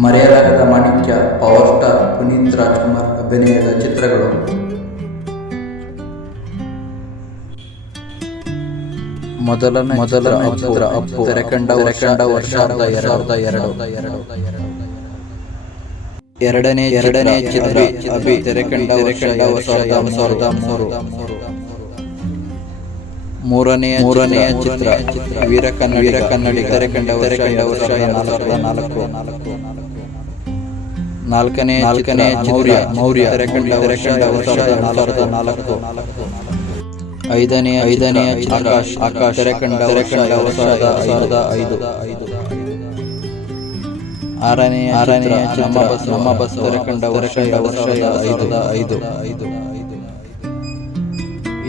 ಮರೆಯಲಾಗದ ಮಾಣಿಕ್ಯ power star Puneeth Rajkumar ಅಭಿನಯದ ಚಿತ್ರಗಳು ಮೊದಲನೇ ಮೊದಲ ಚಿತ್ರ ಅಪ್ಪು ತೆರೆಕಂಡ ತೆರೆಕಂಡ ವರ್ಷ ಸಾವಿರದ ಎರಡು ಎರಡನೇ ಎರಡನೇ ಚಿತ್ರ ಅಭಿ ತೆರೆಕಂಡ ತೆರೆಕಂಡ ಸಾವಿರದ ಸಾವಿರದ ಮೂರು ಮೂರನೆಯ ಮೂರನೆಯ ಚಿತ್ರ. ವೀರ ಕನ್ನಡಿಗ. ವೀರ ಕನ್ನಡಿ ತೆರೆ ಕಂಡ ವರ್ಷ ನಾಲ್ಕರ ನಾಲ್ಕು. ನಾಲ್ಕನೇ ನಾಲ್ಕನೇ ಮೌರ್ಯ. ಮೌರ್ಯ. ತೆರೆ ಕಂಡ ವರ್ಷ ನಾಲ್ಕರದ ನಾಲ್ಕು. ಐದನೇ ಐದನೆಯ ಆಕಾಶ್. ಆಕಾಶ್. ತೆರೆಕಂಡ ತೆರೆಕಂಡ ವರ್ಷ ಸಾವಿರದ ಐದು. ಆರನೇ ಆರನೆಯ ನಮ್ಮ ಬಸ್ ನಮ್ಮ ಬಸ್ ತೆರೆಕಂಡ ವರ್ಷ ವರ್ಷದ ಐದು ಐದು. ಐದು.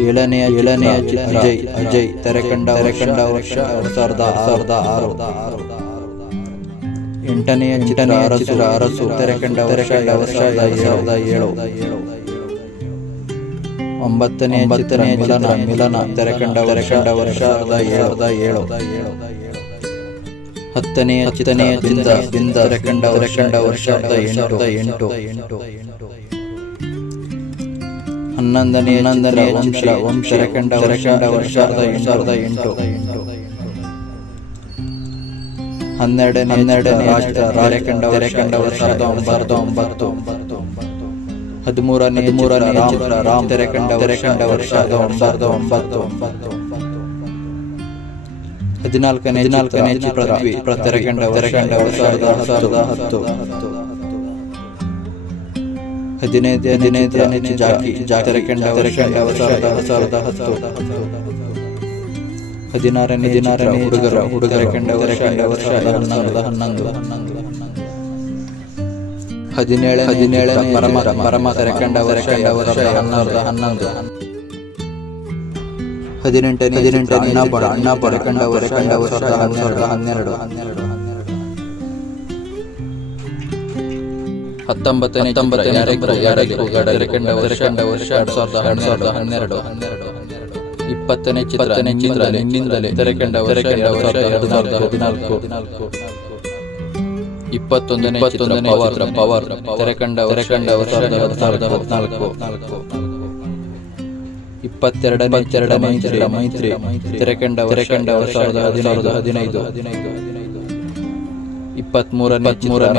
ಏಳನೆಯ ಏಳನೆಯ ಅಜಯ್ ಅಜಯ್ ತೆರೆಕಂಡ ತೆರೆಕಂಡ ವರ್ಷ ಎರಡ್ ಸಾವಿರದ ಸಾವಿರದ ಆರು. ಎಂಟನೆಯ ಚಿತ್ರ ಅರಸು ಅರಸು ತೆರೆಕಂಡ ವರ್ಷ ವರ್ಷ ಸಾವಿರದ ಏಳು. ಒಂಬತ್ತನೇ ಚಿತ್ರ ಮಿಲನ ಮಿಲನ ತೆರೆಕಂಡ ತೆರೆಕಂಡ ವರ್ಷ ಸಾವಿರದ ಏಳು. ಹತ್ತನೆಯ ಚಿತನೆಯ ದಿಂದ ಬಿಂದ ತೆರೆಕಂಡ ತೆರೆಕಂಡ ವರ್ಷ ಎಂಟು ಎಂಟು. ಎಂಟು. ಹನ್ನೊಂದನೇ ಹನ್ನೊಂದನೇ ವಂಶ ವಂಶ ತೆರೆಕಂಡ ತೆರೆಕಂಡ ವರ್ಷ ಸಾವಿರದ ಎಂಟು ಹನ್ನೆರಡನೇ ಹನ್ನೆರಡನೇ ರಾಷ್ಟ್ರ ತೆರೆಕಂಡ ತೆರೆಕಂಡ ವರ್ಷ ಸಾವಿರದ ಒಂಬತ್ತು ಹದಿಮೂರನೇ ಹದಿಮೂರನೇ ಚಿತ್ರ ರಾಮ್ ತೆರೆಕಂಡ ತೆರೆಕಂಡ ವರ್ಷ ಸಾವಿರದ ಒಂಬತ್ತು ಹದಿನಾಲ್ಕನೇ ಹದಿನಾಲ್ಕನೇ ಚಿತ್ರ ಪೃಥ್ವಿ ತೆರೆಕಂಡ ತೆರೆಕಂಡ ವರ್ಷ ಸಾವಿರದ ಹತ್ತು ಹದಿನೈದು ಹದಿನೈದನೇ ಜಾಕಿ ಜಾಕಿ ತೆರೆಕಂಡ ತೆರೆಕಂಡ ವರ್ಷ ಸಾವಿರದ ಹತ್ತು ಹದಿನಾರನೇ ಹದಿನಾರನೇ ಹುಡುಗರ ಹುಡುಗರ ಕಂಡ ತೆರೆಕಂಡ ವರ್ಷ ಹನ್ನೊಂದು ಹನ್ನೊಂದು ಹದಿನೇಳು ಹದಿನೇಳು ಪರಮ ಪರಮ ತೆರೆಕಂಡ ವರ್ಷ ವರ್ಷ ಹನ್ನೊಂದು ಹನ್ನೊಂದು ಹದಿನೆಂಟನೇ ಹದಿನೆಂಟನೇ ಅಣ್ಣಾಪಡ ಅಣ್ಣಾಪಡ ಕಂಡ ತೆರೆಕಂಡ ವರ್ಷ ಹನ್ನೆರಡು ಹನ್ನೆರಡು ಹನ್ನೆರಡು ಹತ್ತೊಂಬತ್ತನೇ ವರ್ಷ ಎರಡ್ ಸಾವಿರದ ಹನ್ನೆರಡು ಹನ್ನೆರಡು ಇಪ್ಪತ್ತನೇ ಚಿತ್ರನೇ ಚಿತ್ರ ನಿನ್ನಿಂದಲೇ ತೆರೆಕಂಡ ತೆರೆಕಂಡ ವರ್ಷ ಎರಡು ಸಾವಿರದ ಹದಿನಾಲ್ಕು. ಇಪ್ಪತ್ತೊಂದನೇ ಇಪ್ಪತ್ತೊಂದನೇ ಚಿತ್ರ ಪವರ್ ತೆರೆಕಂಡ ತೆರೆಕಂಡ ವರ್ಷ ಎರಡು ಸಾವಿರದ ಹದಿನಾಲ್ಕು. ಇಪ್ಪತ್ತೆರಡನೇ ಎರಡನೇ ಚಿತ್ರ ಮೈತ್ರಿ ತೆರೆಕಂಡ ತೆರೆಕಂಡ ವರ್ಷ ಸಾವಿರದ ಹದಿನೈದು. ಇಪ್ಪತ್ಮೂರನೇ ಮೂರ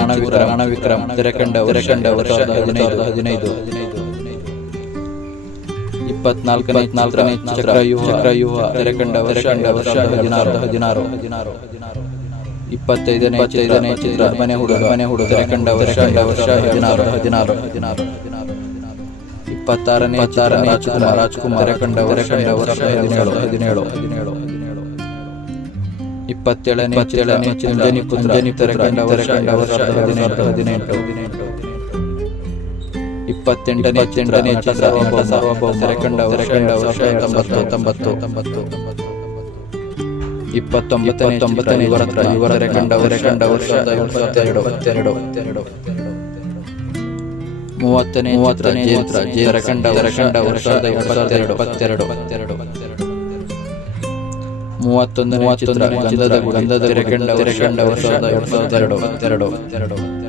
ರಣವಿಕ್ರಮ. ರಣವಿಕ್ರಮ್. ತೆರೆಕಂಡ ತೆರೆಕಂಡ ವರ್ಷ ಹದಿನೈದು. ಹದಿನೈದು. ಇಪ್ಪತ್ನಾಲ್ಕನೇ ನಾಲ್ಕನೇ ತೆರೆಕಂಡ ತೆರೆಕಂಡ ವರ್ಷ ಹದಿನಾರು. ಹದಿನಾರು ಹದಿನಾರು. ಇಪ್ಪತ್ತೈದನೇ ಇಪ್ಪತ್ತೈದನೇ ಚಿತ್ರ ಮನೆ ಹುಡುಗ. ಮನೆ ಹುಡುಗ. ತೆರೆಕಂಡ ವರ್ಷ ವರ್ಷ ಹದಿನಾರು. ಹದಿನಾರು ಹದಿನಾರು. ಇಪ್ಪತ್ತಾರನೇ ರಾಜ್ಕುಮಾರ್. ತೆರೆಕಂಡ ತೆರೆಕಂಡ ವರ್ಷ ಹದಿನೇಳು ಹದಿನೇಳು. ಹದಿನೇಳು. ಇಪ್ಪತ್ತೇಳನೇ ಇಪ್ಪತ್ತೇಳನೇ ಅಂಜನಿ ಪುತ್ರ ವರ್ಷ ಹದಿನೆಂಟು ಹದಿನೆಂಟು ಇಪ್ಪತ್ತೆಂಟನೇ ಇಪ್ಪತ್ತೆಂಟನೇ ಸಾರ್ವಭೌಮ ತೆರೆಕಂಡ ವರ್ಷ ತೊಂಬತ್ತು ತೊಂಬತ್ತು ತೊಂಬತ್ತು ಇಪ್ಪತ್ತೊಂಬತ್ತನೇ ತೊಂಬತ್ತನೇ ವರತ್ರ ಇವರ ವರ್ಷ ಇಪ್ಪತ್ತೆರಡು. ಮೂವತ್ತನೇ ಮೂವತ್ತನೇ ಚಿತ್ರ ತೆರೆಕಂಡ ತೆರೆಕಂಡ ವರ್ಷದ ಇಪ್ಪತ್ತೆರಡು ಇಪ್ಪತ್ತೆರಡು. ಇಪ್ಪತ್ತೆರಡು. ಮೂವತ್ತೊಂದನೇ ಚಿತ್ರ ಗಂಧದ ಗಂಧದ ತೆರೆಕಂಡ ತೆರೆಕಂಡ ವರ್ಷದ ಎರಡು ಸಾವಿರದ ಎರಡು ಎರಡು